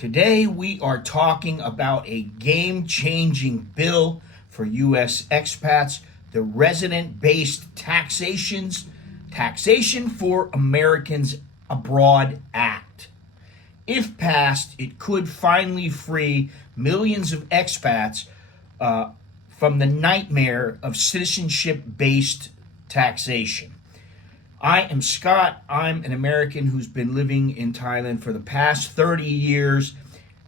Today we are talking about a game-changing bill for U.S. expats, the Resident-Based Taxation for Americans Abroad Act. If passed, it could finally free millions of expats from the nightmare of citizenship-based taxation. I am Scott. I'm an American who's been living in Thailand for the past 30 years.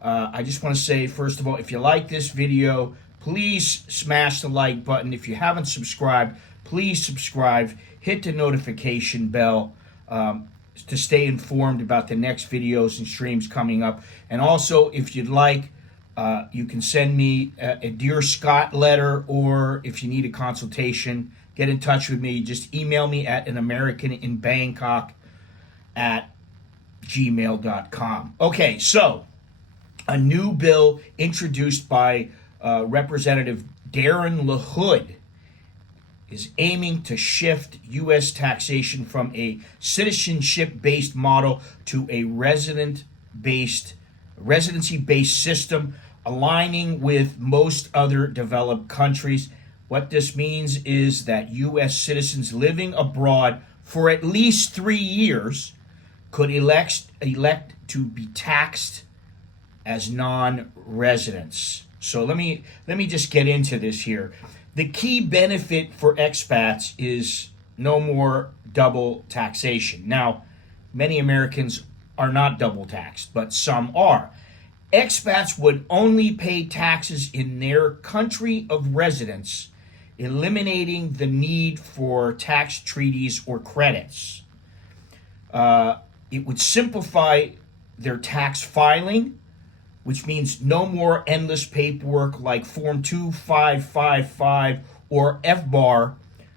I just want to say, first of all, if you like this video, please smash the like button. If you haven't subscribed, please subscribe. Hit the notification bell to stay informed about the next videos and streams coming up. And also, if you'd like, you can send me a Dear Scott letter, or if you need a consultation, get in touch with me. Just email me at anamericaninbangkok@gmail.com. Okay, so a new bill introduced by Representative Darren LaHood is aiming to shift U.S. taxation from a citizenship-based model to a residency-based system, aligning with most other developed countries. What this means is that U.S. citizens living abroad for at least 3 years could elect to be taxed as non-residents. So let me just get into this here. The key benefit for expats is no more double taxation. Now, many Americans are not double taxed, but some are. Expats would only pay taxes in their country of residence, eliminating the need for tax treaties or credits. It would simplify their tax filing, which means no more endless paperwork like Form 2555 or FBAR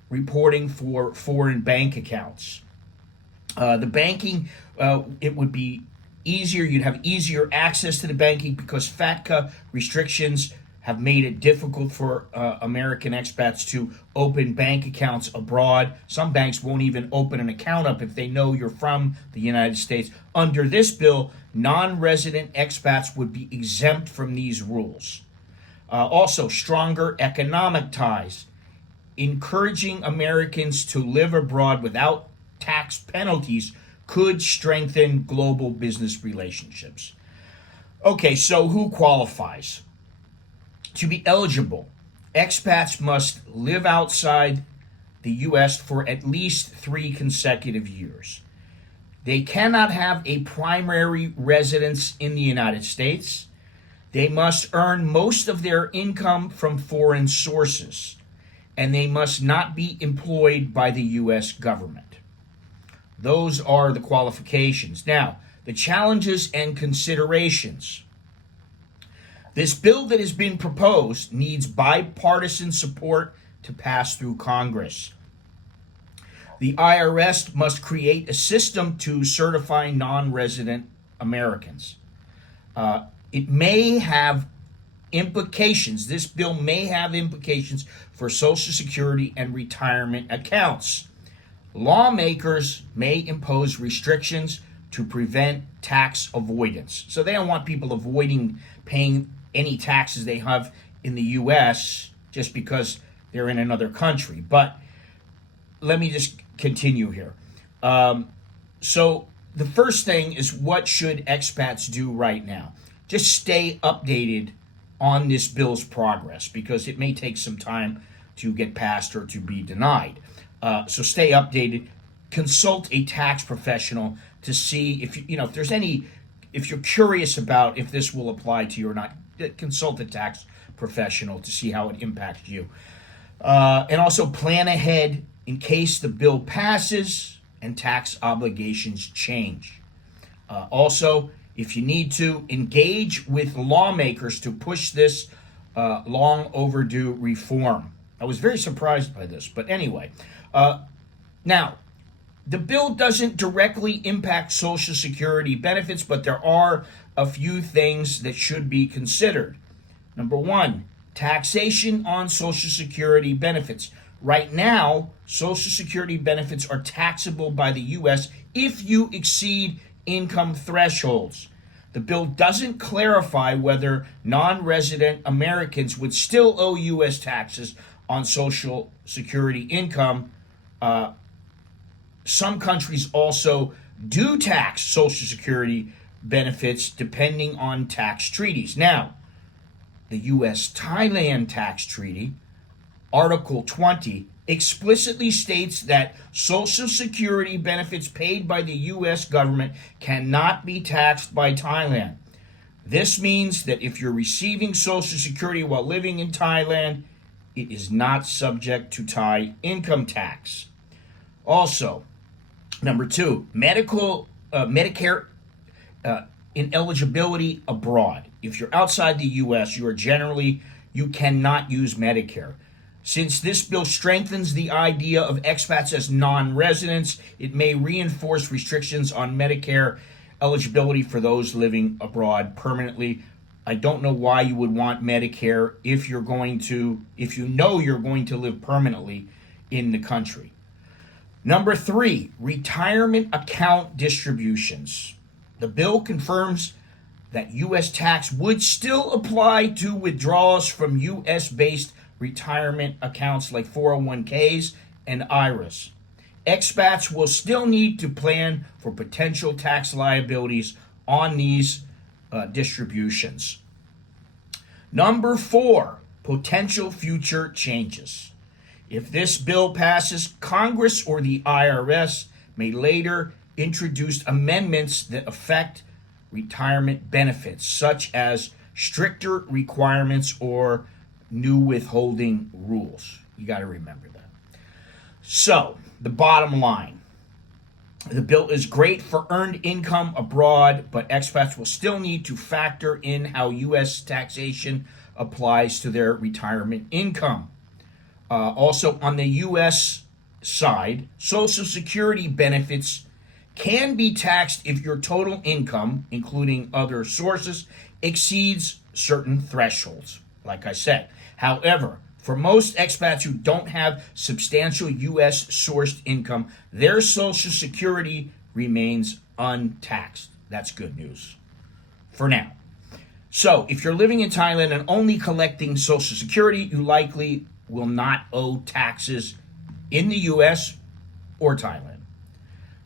reporting for foreign bank accounts. The banking, it would be easier. You'd have easier access to the banking because FATCA restrictions have made it difficult for American expats to open bank accounts abroad. Some banks won't even open an account up if they know you're from the United States. Under this bill, non-resident expats would be exempt from these rules. Also, stronger economic ties, encouraging Americans to live abroad without tax penalties could strengthen global business relationships. Okay, so who qualifies? To be eligible, expats must live outside the U.S. for at least 3 consecutive years. They cannot have a primary residence in the United States. They must earn most of their income from foreign sources, and they must not be employed by the U.S. government. Those are the qualifications. Now, the challenges and considerations. This bill that has been proposed needs bipartisan support to pass through Congress. The IRS must create a system to certify non-resident Americans. It may have implications. This bill may have implications for Social Security and retirement accounts. Lawmakers may impose restrictions to prevent tax avoidance. So they don't want people avoiding paying any taxes they have in the U.S. just because they're in another country. But let me just continue here. So the first thing is, what should expats do right now? Just stay updated on this bill's progress, because it may take some time to get passed or to be denied. So stay updated. Consult a tax professional to see if if you're curious about if this will apply to you or not. Consult a tax professional to see how it impacts you. And also plan ahead in case the bill passes and tax obligations change. Also, if you need to, engage with lawmakers to push this long overdue reform. I was very surprised by this, but anyway. Now, the bill doesn't directly impact Social Security benefits, but there are a few things that should be considered. Number one, taxation on Social Security benefits. Right now, Social Security benefits are taxable by the U.S. if you exceed income thresholds. the bill doesn't clarify whether non-resident Americans would still owe U.S. taxes on Social Security income. Some countries also do tax Social Security benefits depending on tax treaties. Now, the U.S.-Thailand tax treaty, Article 20, explicitly states that Social Security benefits paid by the U.S. government cannot be taxed by Thailand. This means that if you're receiving Social Security while living in Thailand, it is not subject to Thai income tax. Also, number 2, Medicare ineligibility abroad. If you're outside the U.S., you cannot use Medicare. Since this bill strengthens the idea of expats as non-residents, it may reinforce restrictions on Medicare eligibility for those living abroad permanently. I don't know why you would want Medicare if you know you're going to live permanently in the country. Number 3, retirement account distributions. The bill confirms that U.S. tax would still apply to withdrawals from U.S.-based retirement accounts like 401ks and IRAs. Expats will still need to plan for potential tax liabilities on these distributions. Number 4, potential future changes. If this bill passes, Congress or the IRS may later introduce amendments that affect retirement benefits, such as stricter requirements or new withholding rules. You got to remember that. So, the bottom line. The bill is great for earned income abroad, but expats will still need to factor in how U.S. taxation applies to their retirement income. Also, on the U.S. side, Social Security benefits can be taxed if your total income, including other sources, exceeds certain thresholds, like I said. However, for most expats who don't have substantial U.S. sourced income, their Social Security remains untaxed. That's good news for now. So, if you're living in Thailand and only collecting Social Security, you likely will not owe taxes in the U.S. or Thailand.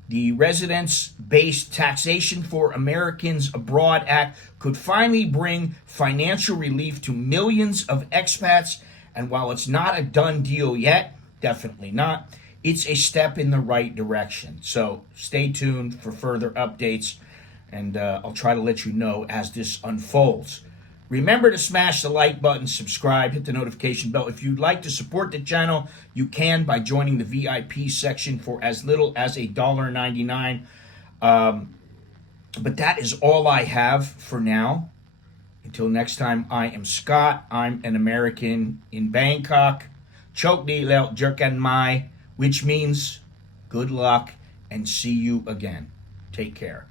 The Residence-Based Taxation for Americans Abroad Act could finally bring financial relief to millions of expats, and while it's not a done deal yet, definitely not, it's a step in the right direction. So stay tuned for further updates, and I'll try to let you know as this unfolds. Remember to smash the like button, subscribe, hit the notification bell. If you'd like to support the channel, you can by joining the VIP section for as little as $1.99. But that is all I have for now. Until next time, I am Scott. I'm an American in Bangkok. Chok di leo jerkan mai, which means good luck and see you again. Take care.